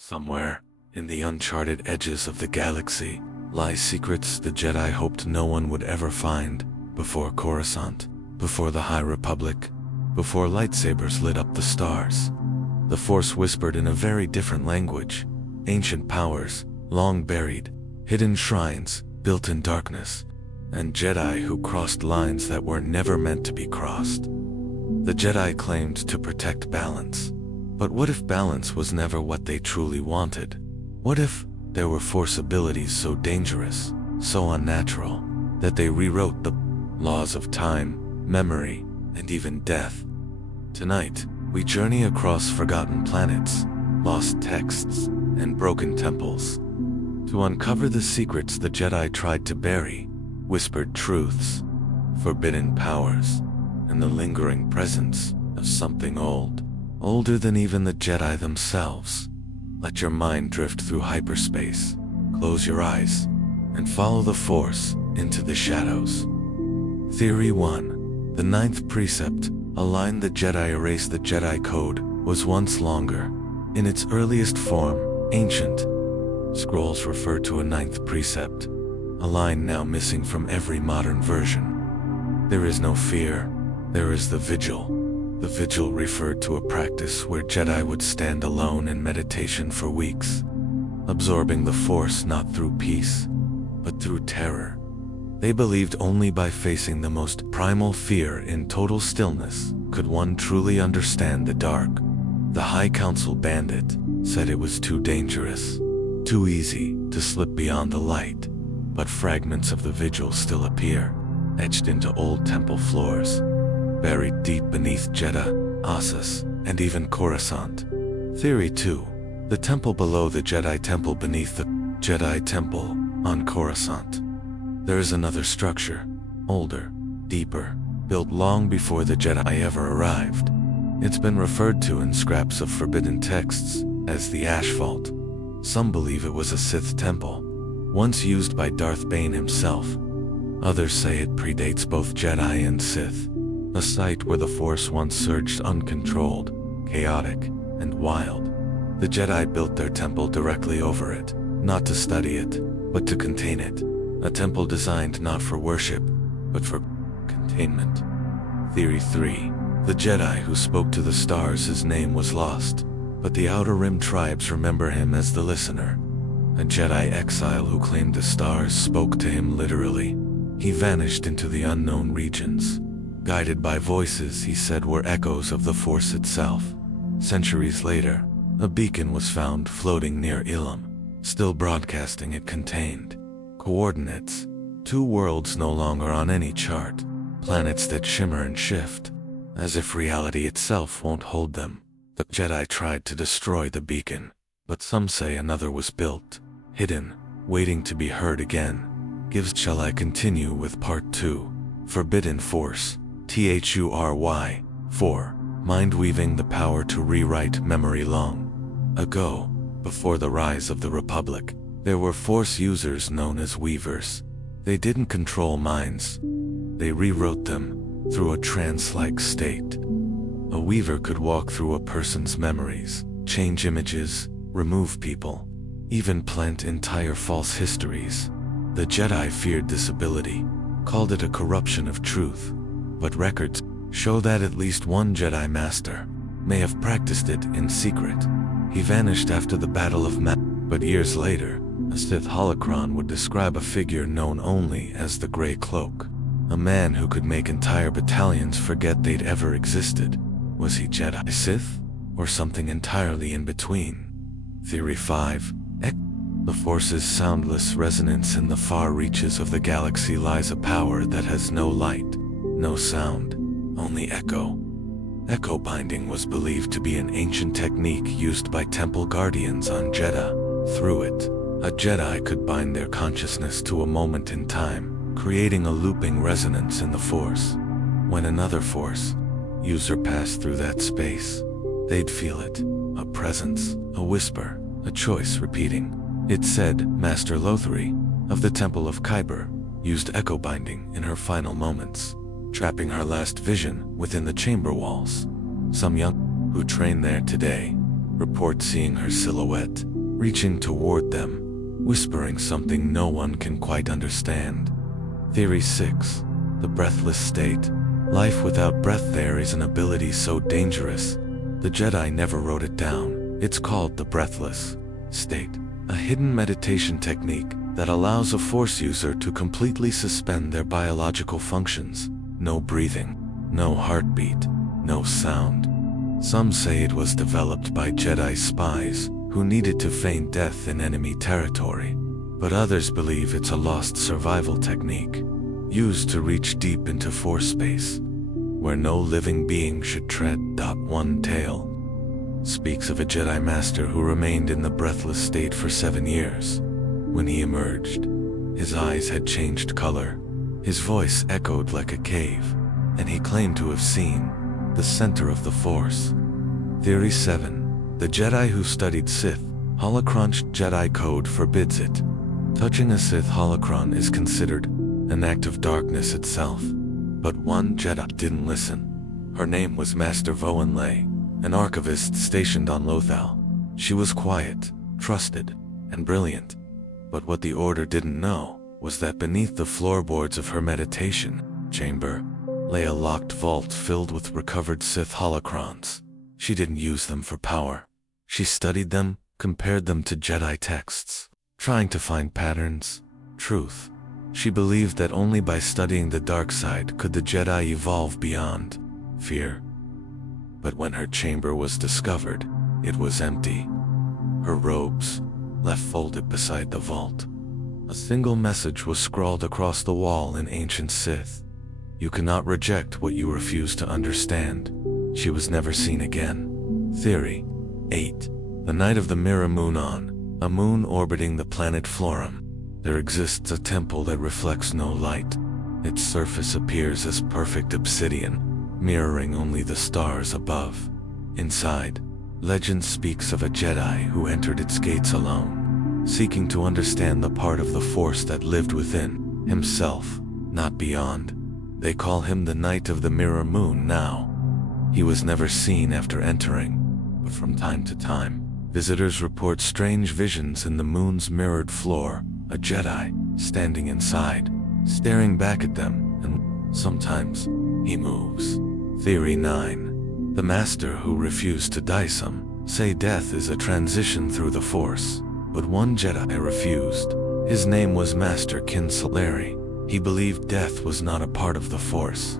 Somewhere, in the uncharted edges of the galaxy, lie secrets the Jedi hoped no one would ever find, before Coruscant, before the High Republic, before lightsabers lit up the stars. The Force whispered in a very different language, ancient powers, long buried, hidden shrines, built in darkness, and Jedi who crossed lines that were never meant to be crossed. The Jedi claimed to protect balance. But what if balance was never what they truly wanted? What if there were Force abilities so dangerous, so unnatural, that they rewrote the laws of time, memory, and even death? Tonight, we journey across forgotten planets, lost texts, and broken temples, to uncover the secrets the Jedi tried to bury, whispered truths, forbidden powers, and the lingering presence of something old. Older than even the Jedi themselves. Let your mind drift through hyperspace, close your eyes, and follow the Force into the shadows. Theory 1. The ninth precept, align the Jedi, erase the Jedi Code, was once longer. In its earliest form, ancient scrolls refer to a ninth precept, a line now missing from every modern version. There is no fear, there is the vigil. The vigil referred to a practice where Jedi would stand alone in meditation for weeks, absorbing the Force not through peace, but through terror. They believed only by facing the most primal fear in total stillness could one truly understand the dark. The High Council bandit said it was too dangerous, too easy to slip beyond the light, but fragments of the vigil still appear, etched into old temple floors, buried deep beneath Jeddah, Ossus, and even Coruscant. Theory 2. The temple below the Jedi temple beneath the Jedi temple on Coruscant. There is another structure, older, deeper, built long before the Jedi ever arrived. It's been referred to in scraps of forbidden texts as the Ash Vault. Some believe it was a Sith temple, once used by Darth Bane himself. Others say it predates both Jedi and Sith. A site where the Force once surged uncontrolled, chaotic, and wild. The Jedi built their temple directly over it, not to study it, but to contain it. A temple designed not for worship, but for containment. Theory 3. The Jedi who spoke to the stars, his name was lost, but the Outer Rim tribes remember him as the listener. A Jedi exile who claimed the stars spoke to him literally. He vanished into the unknown regions. Guided by voices he said were echoes of the Force itself. Centuries later, a beacon was found floating near Ilum, still broadcasting. It contained coordinates, two worlds no longer on any chart, planets that shimmer and shift, as if reality itself won't hold them. The Jedi tried to destroy the beacon, but some say another was built, hidden, waiting to be heard again. Shall I continue with part 2? Forbidden Force. Thury 4. Mind-weaving the power to rewrite memory. Long ago, before the rise of the Republic, there were Force users known as Weavers. They didn't control minds. They rewrote them through a trance-like state. A Weaver could walk through a person's memories, change images, remove people, even plant entire false histories. The Jedi feared this ability, called it a corruption of truth. But records show that at least one Jedi Master may have practiced it in secret. He vanished after the Battle of but years later, a Sith holocron would describe a figure known only as the Grey Cloak, a man who could make entire battalions forget they'd ever existed. Was he Jedi, Sith, or something entirely in between? Theory 5. The Force's soundless resonance. In the far reaches of the galaxy lies a power that has no light, no sound, only echo. Echo binding was believed to be an ancient technique used by temple guardians on Jeddah. Through it, a Jedi could bind their consciousness to a moment in time, creating a looping resonance in the Force. When another Force user passed through that space, they'd feel it, a presence, a whisper, a choice repeating. It said Master Lothari, of the Temple of Kyber, used echo binding in her final moments, trapping her last vision within the chamber walls. Some young who train there today report seeing her silhouette, reaching toward them, whispering something no one can quite understand. Theory 6. The breathless state. Life without breath. There is an ability so dangerous. The Jedi never wrote it down. It's called the breathless state, a hidden meditation technique that allows a Force user to completely suspend their biological functions. No breathing, no heartbeat, no sound. Some say it was developed by Jedi spies who needed to feign death in enemy territory, but others believe it's a lost survival technique, used to reach deep into Force space, where no living being should tread. One tale speaks of a Jedi Master who remained in the breathless state for 7 years. When he emerged, his eyes had changed color, his voice echoed like a cave, and he claimed to have seen the center of the Force. Theory 7. The Jedi who studied Sith holocron. Jedi code forbids it. Touching a Sith holocron is considered an act of darkness itself. But one Jedi didn't listen. Her name was Master Voan Lay, an archivist stationed on Lothal. She was quiet, trusted, and brilliant. But what the Order didn't know was that beneath the floorboards of her meditation chamber lay a locked vault filled with recovered Sith holocrons. She didn't use them for power. She studied them, compared them to Jedi texts, trying to find patterns, truth. She believed that only by studying the dark side could the Jedi evolve beyond fear. But when her chamber was discovered, it was empty. Her robes left folded beside the vault. A single message was scrawled across the wall in ancient Sith. You cannot reject what you refuse to understand. She was never seen again. Theory 8. The night of the mirror moon. On a moon orbiting the planet Florum, there exists a temple that reflects no light. Its surface appears as perfect obsidian, mirroring only the stars above. Inside, legend speaks of a Jedi who entered its gates alone, seeking to understand the part of the Force that lived within himself, not beyond. They call him the Knight of the Mirror Moon now. He was never seen after entering, but from time to time, visitors report strange visions in the moon's mirrored floor, a Jedi standing inside, staring back at them, and sometimes he moves. Theory 9. The Master who refused to die. Some say death is a transition through the Force, but one Jedi refused. His name was Master Kinsalari. He believed death was not a part of the Force,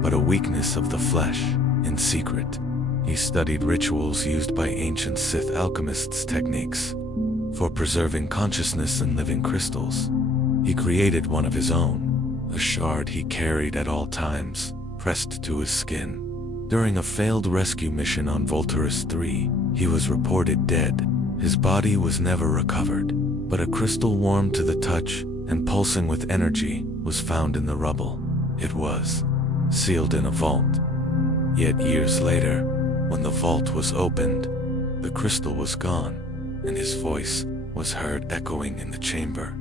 but a weakness of the flesh. In secret, he studied rituals used by ancient Sith alchemists' techniques for preserving consciousness in living crystals. He created one of his own, a shard he carried at all times, pressed to his skin. During a failed rescue mission on Volturus 3, he was reported dead. His body was never recovered, but a crystal warm to the touch and pulsing with energy was found in the rubble. It was sealed in a vault. Yet years later, when the vault was opened, the crystal was gone, and his voice was heard echoing in the chamber.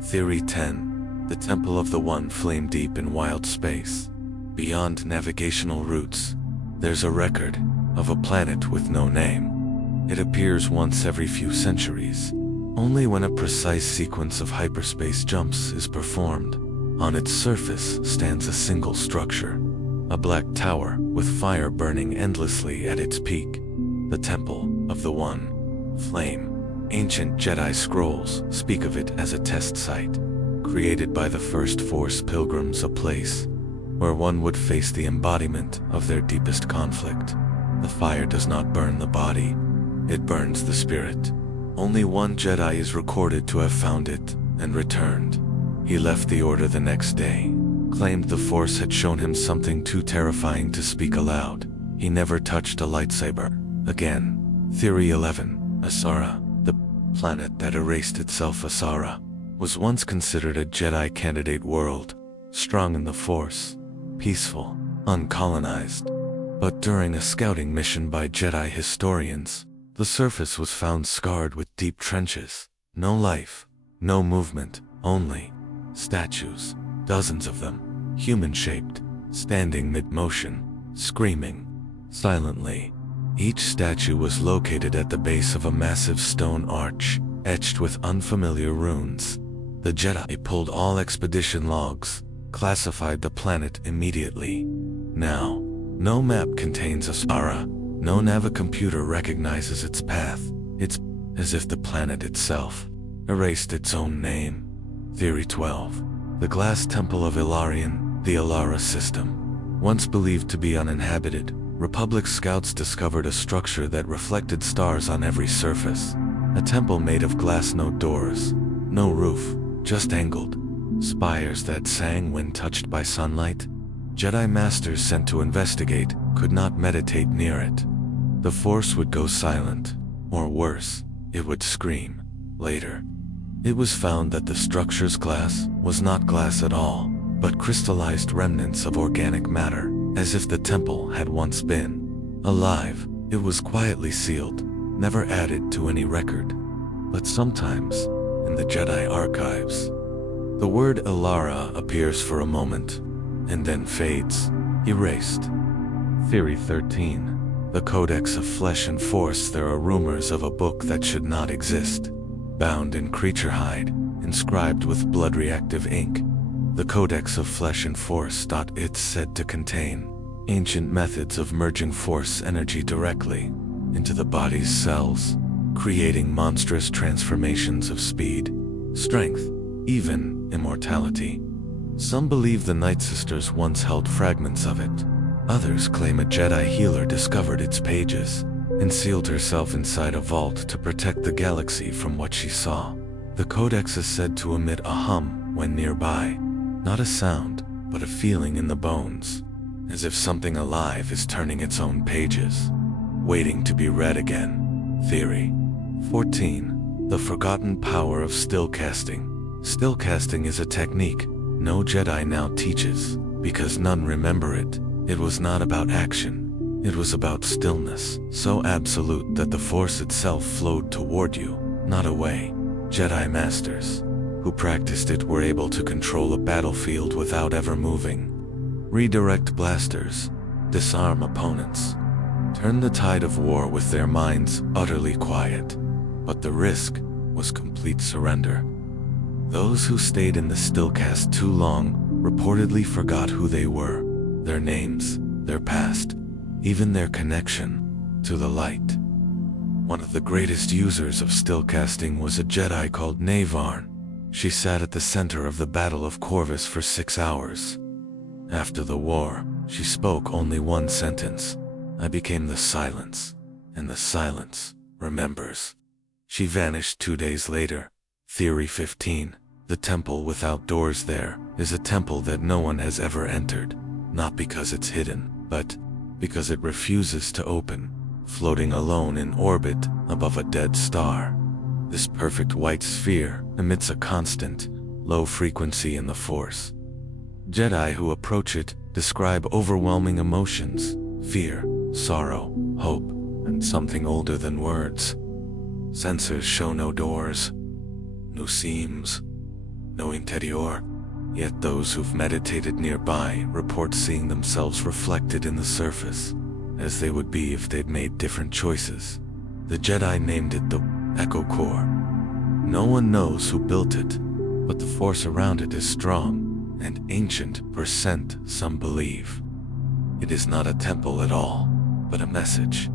Theory 10. The Temple of the One. Flame deep in wild space, beyond navigational routes, there's a record of a planet with no name. It appears once every few centuries, only when a precise sequence of hyperspace jumps is performed. On its surface stands a single structure, a black tower with fire burning endlessly at its peak. The Temple of the One. Flame. Ancient Jedi scrolls speak of it as a test site, created by the first Force pilgrims, a place where one would face the embodiment of their deepest conflict. The fire does not burn the body, it burns the spirit. Only one Jedi is recorded to have found it and returned. He left the Order the next day, claimed the Force had shown him something too terrifying to speak aloud. He never touched a lightsaber again. Theory 11. Asara. The planet that erased itself. Asara was once considered a Jedi candidate world, strong in the Force, peaceful, uncolonized. But during a scouting mission by Jedi historians, the surface was found scarred with deep trenches. No life, no movement, only statues, dozens of them, human-shaped, standing mid-motion, screaming silently. Each statue was located at the base of a massive stone arch, etched with unfamiliar runes. The Jedi pulled all expedition logs, classified the planet immediately. Now, no map contains a star, no navicomputer recognizes its path. It's as if the planet itself erased its own name. Theory 12. The Glass Temple of Ilarion, the Ilara system. Once believed to be uninhabited, Republic scouts discovered a structure that reflected stars on every surface. A temple made of glass, no doors, no roof, just angled spires that sang when touched by sunlight. Jedi Masters sent to investigate could not meditate near it. The Force would go silent, or worse, it would scream. Later, it was found that the structure's glass was not glass at all, but crystallized remnants of organic matter, as if the temple had once been alive. It was quietly sealed, never added to any record. But sometimes, in the Jedi archives, the word Ilara appears for a moment, and then fades, erased. Theory 13. The Codex of Flesh and Force. There are rumors of a book that should not exist, bound in creature hide, inscribed with blood-reactive ink. The Codex of Flesh and Force. It's said to contain ancient methods of merging force energy directly into the body's cells, creating monstrous transformations of speed, strength, even immortality. Some believe the Night Sisters once held fragments of it. Others claim a Jedi healer discovered its pages and sealed herself inside a vault to protect the galaxy from what she saw. The Codex is said to emit a hum when nearby, not a sound, but a feeling in the bones, as if something alive is turning its own pages, waiting to be read again. Theory 14. The Forgotten Power of Stillcasting. Stillcasting is a technique no Jedi now teaches, because none remember it. It was not about action. It was about stillness, so absolute that the Force itself flowed toward you, not away. Jedi Masters who practiced it were able to control a battlefield without ever moving, redirect blasters, disarm opponents, turn the tide of war with their minds utterly quiet. But the risk was complete surrender. Those who stayed in the stillcast too long reportedly forgot who they were, their names, their past, even their connection to the light. One of the greatest users of stillcasting was a Jedi called Navarn. She sat at the center of the Battle of Corvus for 6 hours. After the war, she spoke only one sentence: "I became the silence, and the silence remembers." She vanished 2 days later. Theory 15. The temple without doors. There is a temple that no one has ever entered, not because it's hidden, but because it refuses to open, floating alone in orbit above a dead star. This perfect white sphere emits a constant, low frequency in the Force. Jedi who approach it describe overwhelming emotions: fear, sorrow, hope, and something older than words. Sensors show no doors, no seams, no interior. Yet those who've meditated nearby report seeing themselves reflected in the surface, as they would be if they'd made different choices. The Jedi named it the Echo Core. No one knows who built it, but the Force around it is strong and ancient. Some believe it is not a temple at all, but a message.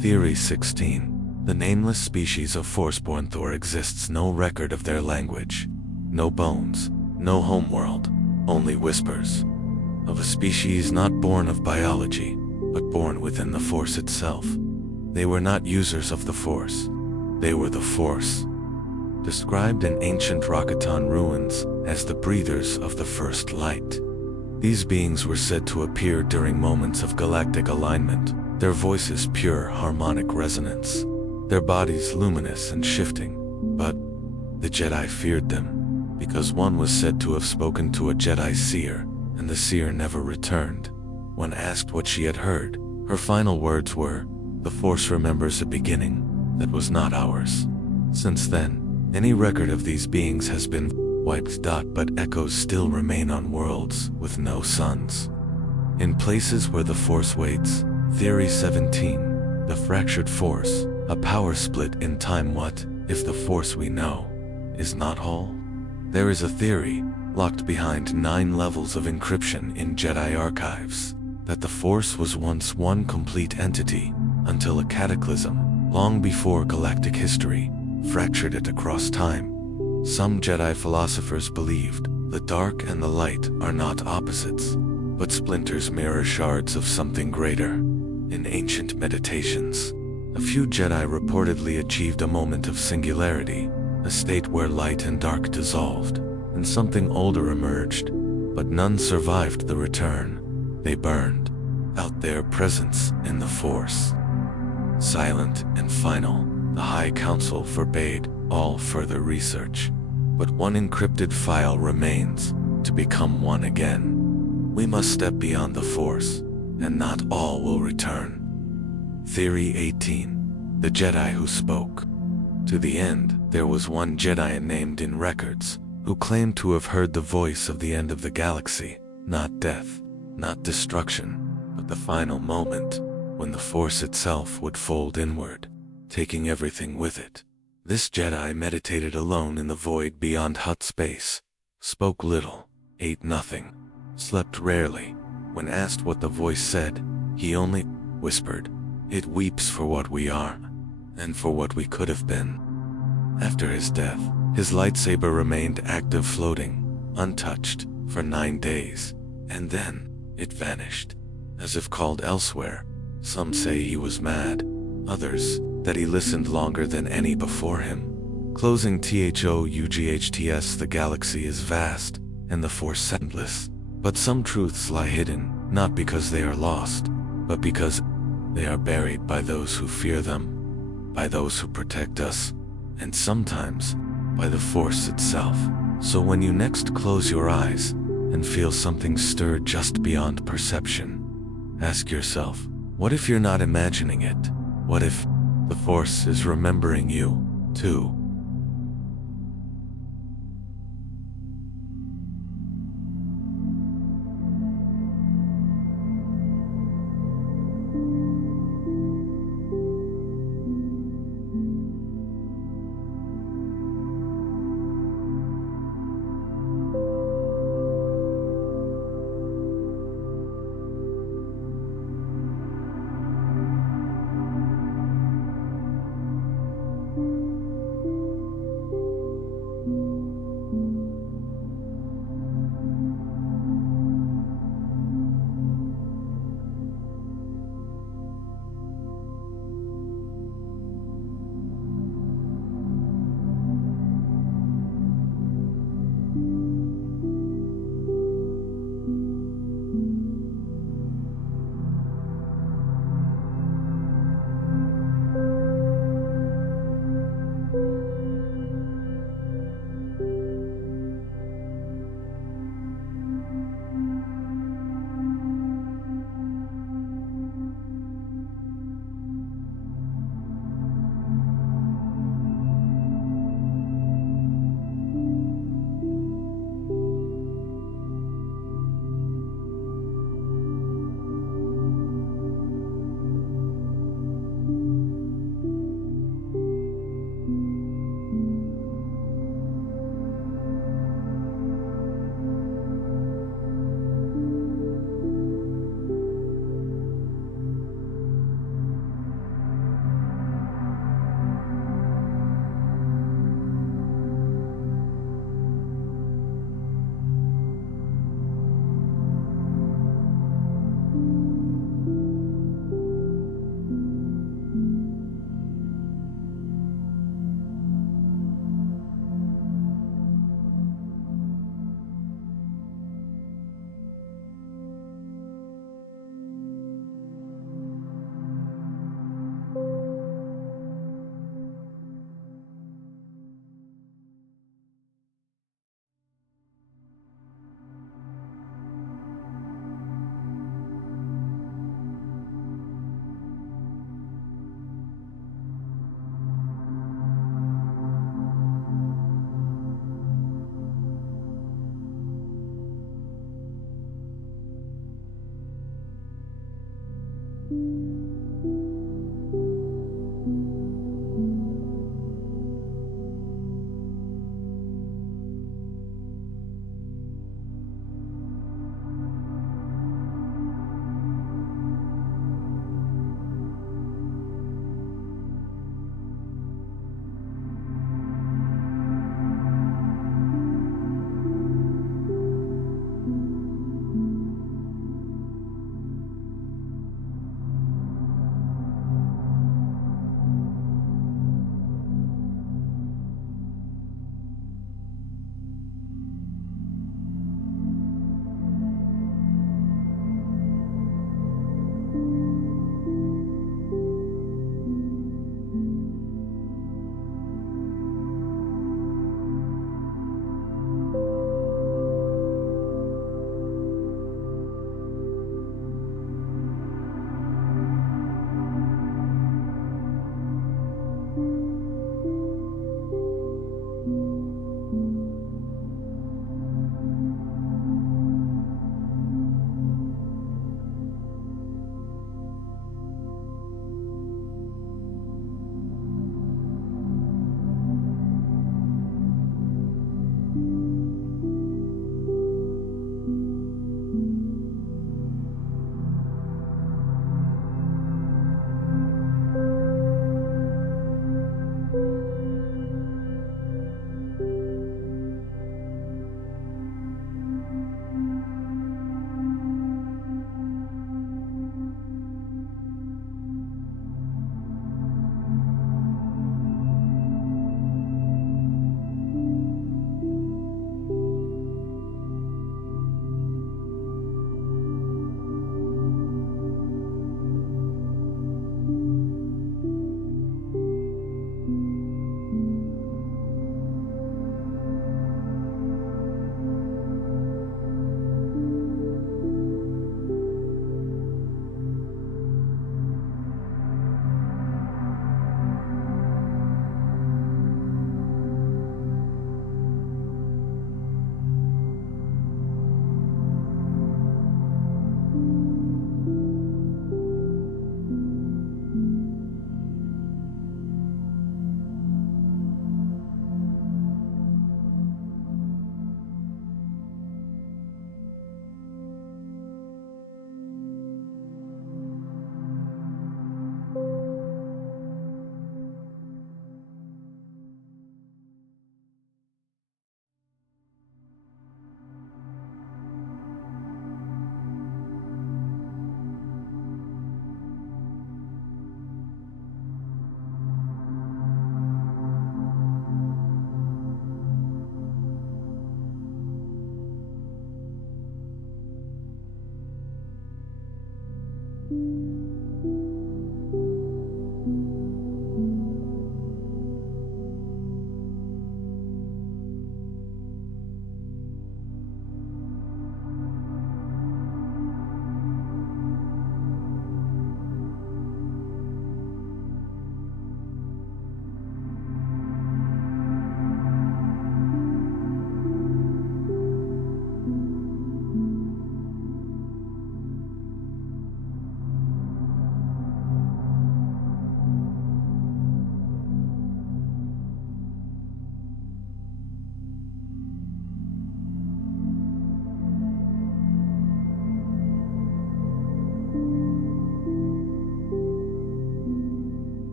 Theory 16. The nameless species of Forceborn. There exists no record of their language, no bones, no homeworld, only whispers. Of a species not born of biology, but born within the Force itself. They were not users of the Force. They were the Force. Described in ancient Rakatan ruins as the breathers of the first light. These beings were said to appear during moments of galactic alignment, their voices pure harmonic resonance, their bodies luminous and shifting. But the Jedi feared them, because one was said to have spoken to a Jedi seer, and the seer never returned. When asked what she had heard, her final words were, "The Force remembers a beginning that was not ours." Since then, any record of these beings has been wiped. But echoes still remain on worlds with no suns, in places where the Force waits. Theory 17. The fractured Force, a power split in time. What if the Force we know is not whole? There is a theory, locked behind 9 levels of encryption in Jedi archives, that the Force was once one complete entity, until a cataclysm, long before galactic history, fractured it across time. Some Jedi philosophers believed the dark and the light are not opposites, but splinters mirror shards of something greater. In ancient meditations, a few Jedi reportedly achieved a moment of singularity, a state where light and dark dissolved, and something older emerged, but none survived the return. They burned out their presence in the Force. Silent and final, the High Council forbade all further research. But one encrypted file remains, to become one again. We must step beyond the Force, and not all will return. Theory 18. The Jedi who spoke. To the end, there was one Jedi named in records, who claimed to have heard the voice of the end of the galaxy, not death, not destruction, but the final moment, when the Force itself would fold inward, taking everything with it. This Jedi meditated alone in the void beyond Hutt space, spoke little, ate nothing, slept rarely. When asked what the voice said, he only whispered, "It weeps for what we are, and for what we could have been." After his death, his lightsaber remained active, floating, untouched, for 9 days, and then it vanished, as if called elsewhere. Some say he was mad, others that he listened longer than any before him. Closing THOUGHTS. The galaxy is vast, and the Force endless, but some truths lie hidden, not because they are lost, but because they are buried by those who fear them, by those who protect us, and sometimes by the Force itself. So when you next close your eyes and feel something stir just beyond perception, ask yourself, what if you're not imagining it? What if the Force is remembering you, too?